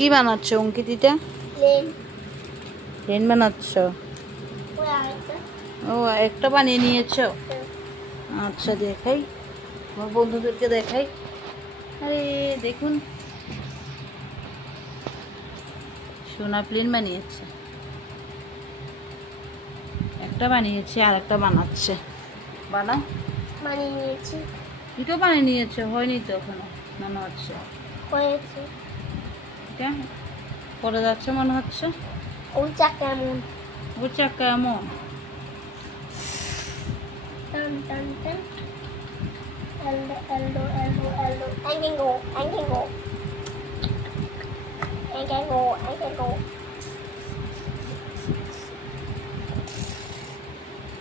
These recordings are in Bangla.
কি বানাচ্ছ অঙ্কিতিটা? প্লেন বানাচ্ছ? ও একটা বানিয়ে নিয়েছো? আচ্ছা দেখাই, আমার বন্ধুদেরকে দেখাই। আরে দেখুন, সোনা প্লেন বানিয়েছে। একটা বানিয়েছে আর একটা বানাচ্ছে। বানাও। বানিয়ে নিয়েছি। দুটো বানিয়ে নিয়েছো? হয়নি তো এখনো মনে হচ্ছে। হয়েছে। এটা পরে যাচ্ছে মনে হচ্ছে। ওই চাকা এমন। ওই চাকা এমন। টান টান টান। এলডো এলডো এলডো এলডো। I can go. I can go. I can go. I can go.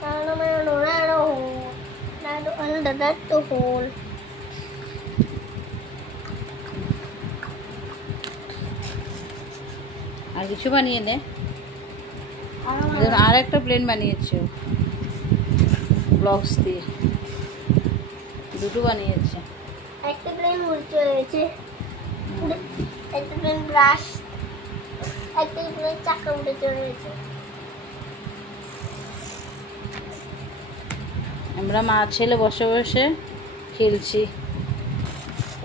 Nano nano nano. Nano nano nano hole. আর কিছু বানিয়ে নে। আর একটা প্লেন বানিয়েছে ব্লকস দিয়ে, দুটো বানিয়েছে। একটা প্লেন উল্টে হয়েছে, একটা প্লেন ব্রাশ, একটা প্লেন চাকা উল্টে চলেছে। আমরা মা ছেলে বসে বসে খেলছি।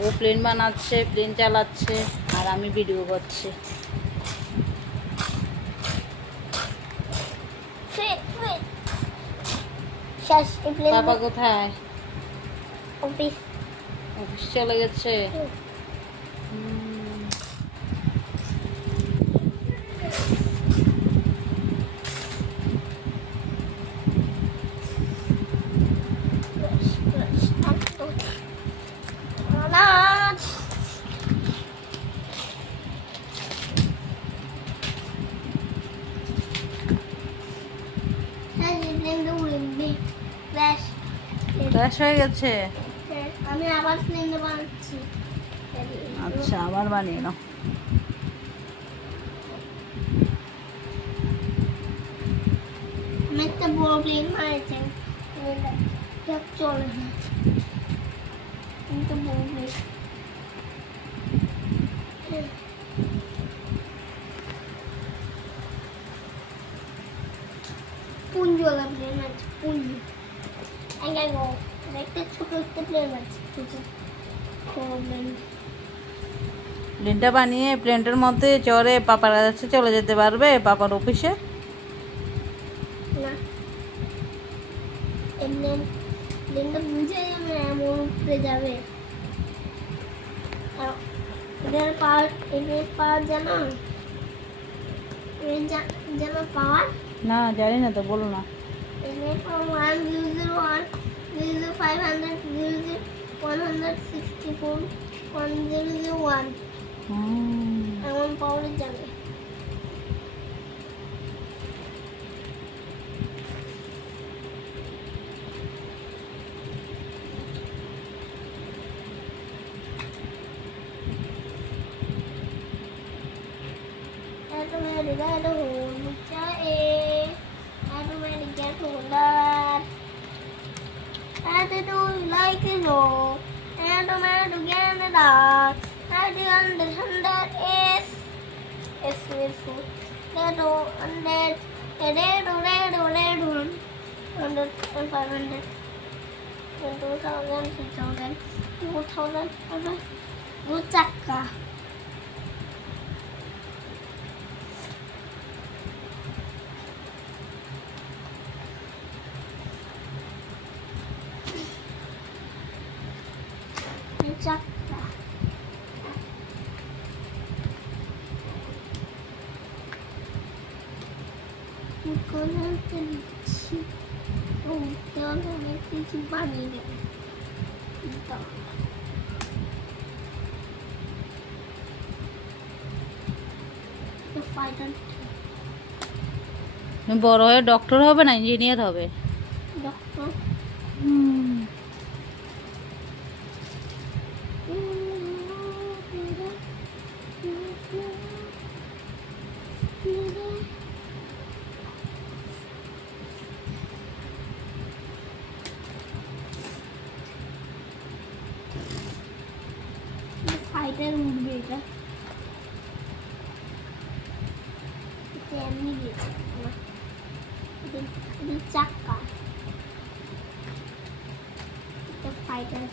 ও প্লেন বানাচ্ছে, প্লেন চালাচ্ছে, আর আমি ভিডিও করছি। পাপা কোথায়? অফিস। অফিস চলে গেছে। ক্র্যাশ হয়ে গেছে। আমি আবার প্লেন বানাচ্ছি। আচ্ছা আবার বানিয়ে নাও। আমি একটা বড় প্লেন বানিয়েছি, চলে না কিন্তু বড় প্লেন। পুঞ্জওয়ালা প্লেন আছে, পুঞ্জ। একটা ছোট একটা প্লেন আছে, প্লেনটা বানিয়ে প্লেনটার মধ্যে চড়ে পাপার কাছে চলে যেতে পারবে, পাপার অফিসে। না প্লেনটা বুঝে এমন উপরে যাবে। এদের পাওয়ার জানো? জানো পাওয়ার? না জানি না তো, বলো না। 1 001 500 164 1001 এমন পাওয়ার জানে। That hole, get hold that. I do like it all. And I'm to get it out. I do understand that is food. That all and that. That one. 100 and 500. 2,000, 3,000, 2,000. Good chakka. Chakka. বড় হয়ে ডক্টর হবে না ইঞ্জিনিয়ার হবে? ডক্টর। ফাইটার উঠবে এটা। এমনি দিয়েছে চাক্কা ফাইটার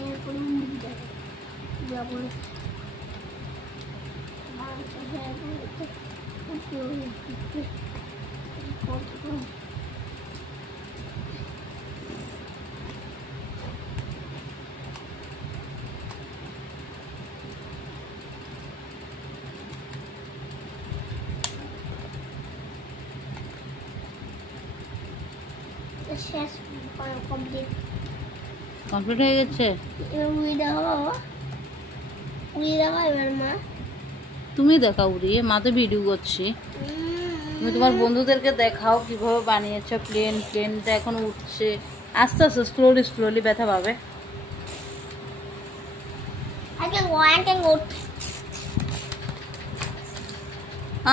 এরপরে মুড়ি দেবে যেমন শেষ কমপ্লিট কমপ্লিট হয়ে গেছে। উড়ি দেখো এবার মা তুমি দেখাও উড়িয়ে, মা তো ভিডিও করছি। তুমি তোমার বন্ধুদেরকে দেখাও কিভাবে বানিয়েছো প্লেন। প্লেনটা এখন উঠছে আস্তে আস্তে, স্লোলি স্লোলি ব্যথা পাবে।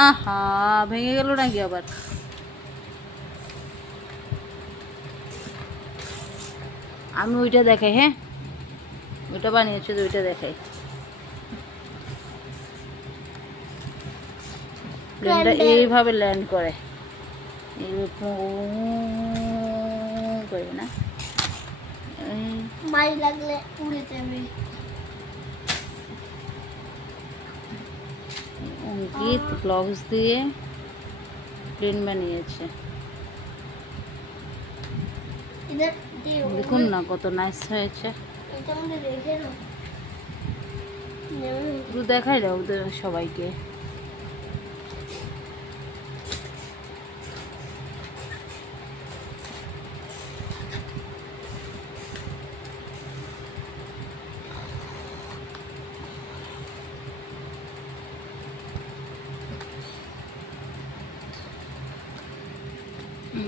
আহা ভেঙে গেল নাকি আবার? আমি ওইটা দেখাই, হ্যাঁ ওইটা বানিয়েছো তো, ওইটা দেখাই। প্লেনটা এইভাবে ল্যান্ড করে, করবে না মাই লাগলে উড়ে যাবে। অঙ্কিত ব্লগস দিয়ে প্লেন বানিয়েছে, দেখুন না কত নাইস হয়েছে। একটু দেখাই দাও ওদের সবাইকে।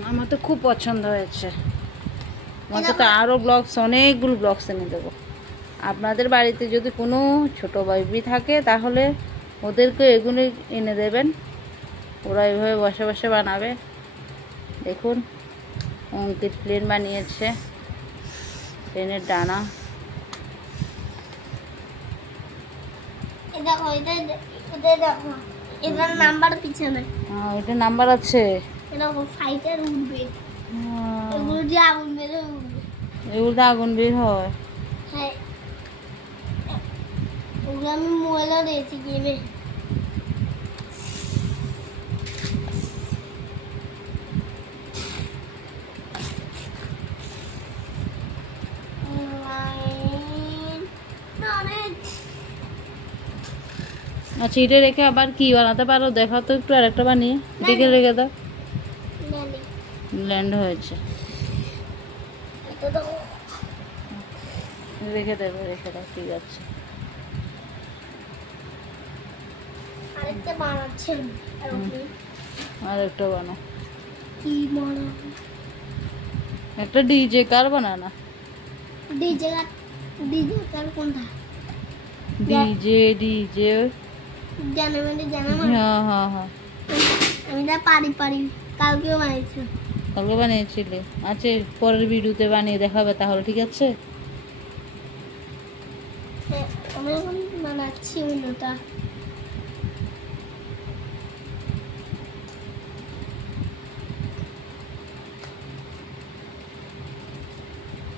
আমার তো খুব পছন্দ হয়েছে। আমার তো আরও ব্লগস, অনেকগুলো ব্লগস এনে দেবো। আপনাদের বাড়িতে যদি কোনো ছোটো বেবি থাকে তাহলে ওদেরকে এগুলো এনে দেবেন, ওরা এইভাবে বসে বসে বানাবে। দেখুন অঙ্কিত প্লেন বানিয়েছে, প্লেনের ডানা। দেখো দেখো এটার নাম্বার পিছনে, হ্যাঁ ওইটা নাম্বার আছে। এরকম ফাইটার উঠবে, এগুলো দিয়ে আগুন বের হয়ে উঠবে। এগুলো তো আগুন বের হয়। হ্যাঁ ওগুলো আমি মোবাইলে দিয়েছি গেমে। আচ্ছা এটা রেখে আবার কি বানাতে পারো দেখাও তো একটু, আরেকটা বানিয়ে এটাকে রেখে দাও। ল্যান্ড হয়েছে, রেখে দেবো, রেখে দাও, ঠিক আছে। আরেকটা বানাচ্ছেন আর একটা বানাও, কি বানাবো? একটা ডিজে কার বানানা। ডিজে কার কোনটা? ডিজে ডিজে জানে হ্যাঁ হ্যাঁ হ্যাঁ, আমি না পারি কালকেও বানিয়েছি। কালকে বানিয়েছিলে? আচ্ছা পরের ভিডিওতে বানিয়ে দেখাবে তাহলে, ঠিক আছে। আমি এখন বানাচ্ছি অন্যটা।